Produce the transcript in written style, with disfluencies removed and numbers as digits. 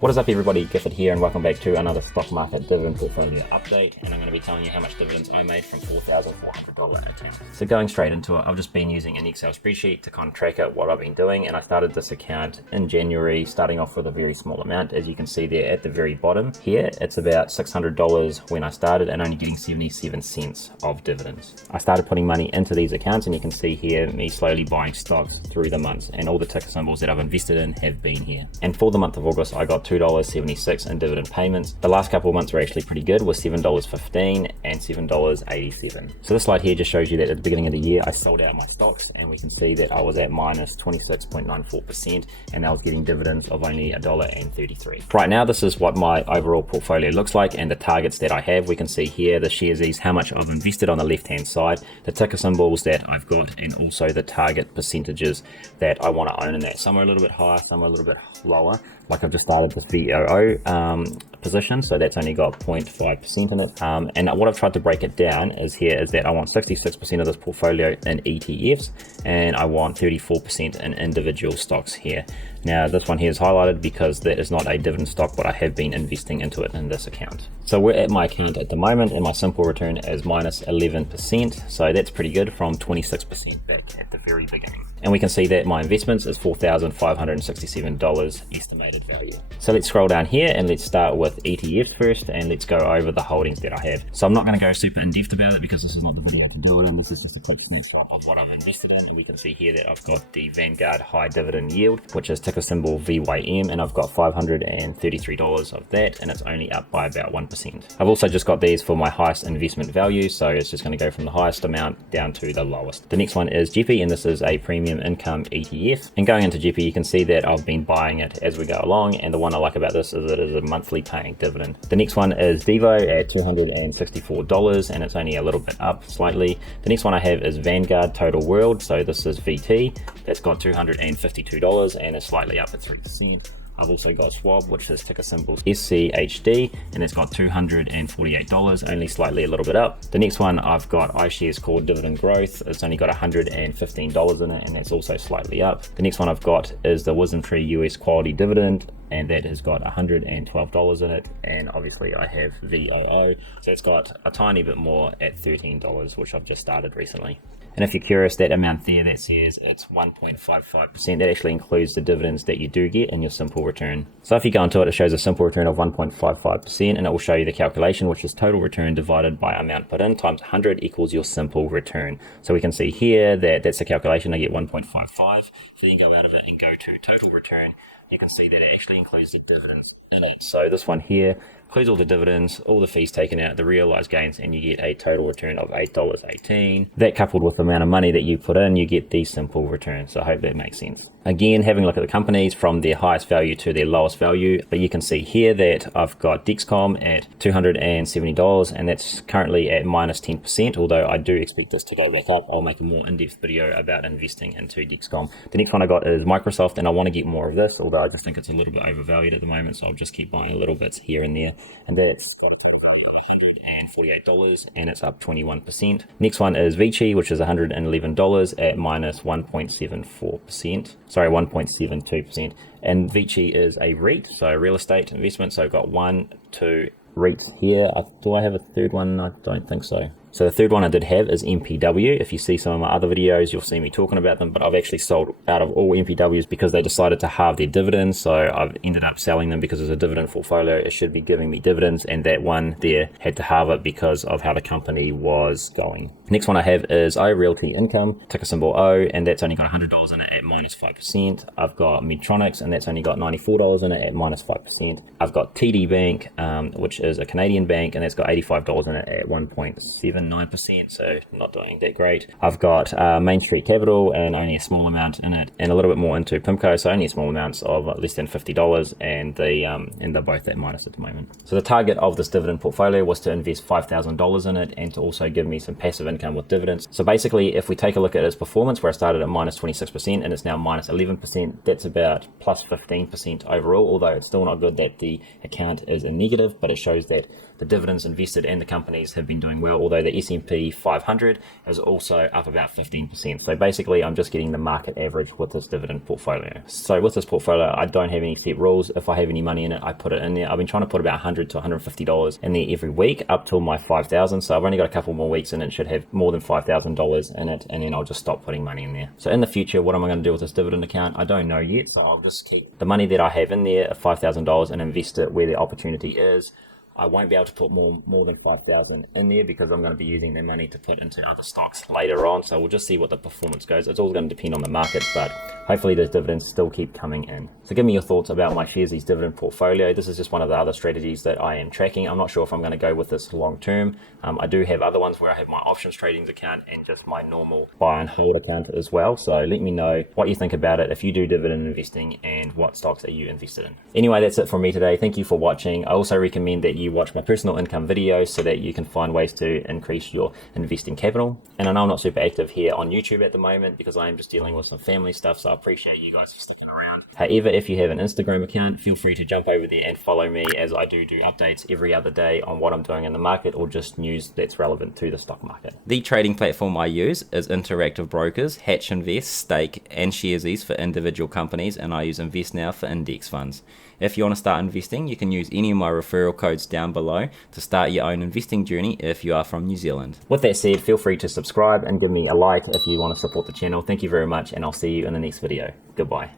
What is up everybody, Gifford here and welcome back to another stock market dividend portfolio update, and I'm going to be telling you how much dividends I made from $4,400 account. So going straight into it, I've just been using an Excel spreadsheet to kind of track out what I've been doing, and I started this account in January, starting off with a very small amount. As you can see there at the very bottom here, it's about $600 when I started and only getting 77 cents of dividends. I started putting money into these accounts and you can see here me slowly buying stocks through the months, and all the ticker symbols that I've invested in have been here. And for the month of August, I got $2.76 in dividend payments. The last couple of months were actually pretty good with $7.15 and $7.87. So this slide here just shows you that at the beginning of the year I sold out my stocks, and we can see that I was at minus 26.94% and I was getting dividends of only $1.33. Right now this is what my overall portfolio looks like, and the targets that I have. We can see here the Sharesies, how much I've invested on the left hand side, the ticker symbols that I've got, and also the target percentages that I want to own in that. Some are a little bit higher, some are a little bit lower. Like I've just started this VOO position, so that's only got 0.5% in it. And what I've tried to break it down is that I want 66% of this portfolio in ETFs, and I want 34% in individual stocks here. Now this one here is highlighted because that is not a dividend stock, but I have been investing into it in this account. So we're at my account at the moment, and my simple return is minus 11%. So that's pretty good from 26% back at the very beginning. And we can see that my investments is $4,567 estimated value. So let's scroll down here and let's start with ETFs first, and let's go over the holdings that I have. So I'm not going to go super in depth about it because this is not the video to do it in. This is just a quick snapshot of what I've invested in, and we can see here that I've got the Vanguard High Dividend Yield, which is ticker symbol VYM, and I've got $533 of that, and it's only up by about 1%. I've also just got these for my highest investment value, so it's just going to go from the highest amount down to the lowest. The next one is GP, and this is a premium income ETF. And going into GP, you can see that I've been buying it as we go along, and the one I like about this is it is a monthly paying dividend. The next one is Devo at $264, and it's only a little bit up slightly. The next one I have is Vanguard Total World, so this is VT. That's got $252 and it's slightly up at 3%. I've also got Swab, which is ticker symbol SCHD, and it's got $248, only slightly a little bit up. The next one I've got iShares called Dividend Growth. It's only got $115 in it, and it's also slightly up. The next one I've got is the Wisdom Tree US Quality Dividend, and that has got $112 in it. And obviously I have VOO, so it's got a tiny bit more at $13, which I've just started recently. And if you're curious, that amount there that says it's 1.55%, that actually includes the dividends that you do get in your simple return. So if you go into it, it shows a simple return of 1.55%, and it will show you the calculation, which is total return divided by amount put in times 100 equals your simple return. So we can see here that that's the calculation. I get 1.55. If you go out of it and go to total return, you can see that it actually includes the dividends in it. So this one here includes all the dividends, all the fees taken out, the realized gains, and you get a total return of $8.18. That coupled with the amount of money that you put in, you get the simple return. So I hope that makes sense. Again, having a look at the companies from their highest value to their lowest value, but you can see here that I've got Dexcom at $270, and that's currently at minus 10%, although I do expect this to go back up. I'll make a more in-depth video about investing into Dexcom. The next one I got is Microsoft, and I want to get more of this, although I just think it's a little bit overvalued at the moment, so I'll just keep buying little bits here and there. And that's $148, and it's up 21%. Next one is Vici, which is $111 at minus 1.74%. Sorry, 1.72%. And Vici is a REIT, so real estate investment. So I've got 1, 2 REITs here. Do I have a third one? I don't think so. So the third one I did have is MPW. If you see some of my other videos, you'll see me talking about them, but I've actually sold out of all MPWs because they decided to halve their dividends. So I've ended up selling them because it's a dividend portfolio. It should be giving me dividends, and that one there had to halve it because of how the company was going. Next one I have is O Realty Income, ticker symbol O, and that's only got $100 in it at minus 5%. I've got Medtronics, and that's only got $94 in it at minus 5%. I've got TD Bank, which is a Canadian bank, and that's got $85 in it at 1.79%, so not doing that great. I've got Main Street Capital, and only a small amount in it, and a little bit more into PIMCO, so only a small amounts of less than $50, and they're both at minus at the moment. So the target of this dividend portfolio was to invest $5,000 in it, and to also give me some passive income with dividends. So basically, if we take a look at its performance, where I started at minus 26% and it's now minus 11%, that's about plus 15% overall, although it's still not good that the account is in negative, but it shows that the dividends invested and the companies have been doing well, although the S&P 500 is also up about 15%. So basically I'm just getting the market average with this dividend portfolio. So with this portfolio, I don't have any set rules. If I have any money in it, I put it in there. I've been trying to put about $100 to $150 in there every week up till my 5,000. So I've only got a couple more weeks and it should have more than $5,000 in it, and then I'll just stop putting money in there. So in the future, what am I going to do with this dividend account? I don't know yet. So I'll just keep the money that I have in there, $5,000, and invest it where the opportunity is. I won't be able to put more than 5,000 in there because I'm going to be using their money to put into other stocks later on. So we'll just see what the performance goes. It's all going to depend on the market, but hopefully those dividends still keep coming in. So give me your thoughts about my Sharesies dividend portfolio. This is just one of the other strategies that I am tracking. I'm not sure if I'm going to go with this long term. I do have other ones where I have my options trading account and just my normal buy and hold account as well. So let me know what you think about it if you do dividend investing, and what stocks are you invested in. Anyway, that's it from me today. Thank you for watching. I also recommend that you watch my personal income videos so that you can find ways to increase your investing capital. And I know I'm not super active here on YouTube at the moment because I am just dealing with some family stuff, so I appreciate you guys for sticking around. However, if you have an Instagram account, feel free to jump over there and follow me, as I do updates every other day on what I'm doing in the market or just news that's relevant to the stock market. The trading platform I use is Interactive Brokers, Hatch Invest, Stake, and Sharesies for individual companies, and I use Investnow for index funds. If you want to start investing, you can use any of my referral codes down below to start your own investing journey if you are from New Zealand. With that said, feel free to subscribe and give me a like if you want to support the channel. Thank you very much, and I'll see you in the next video. Goodbye.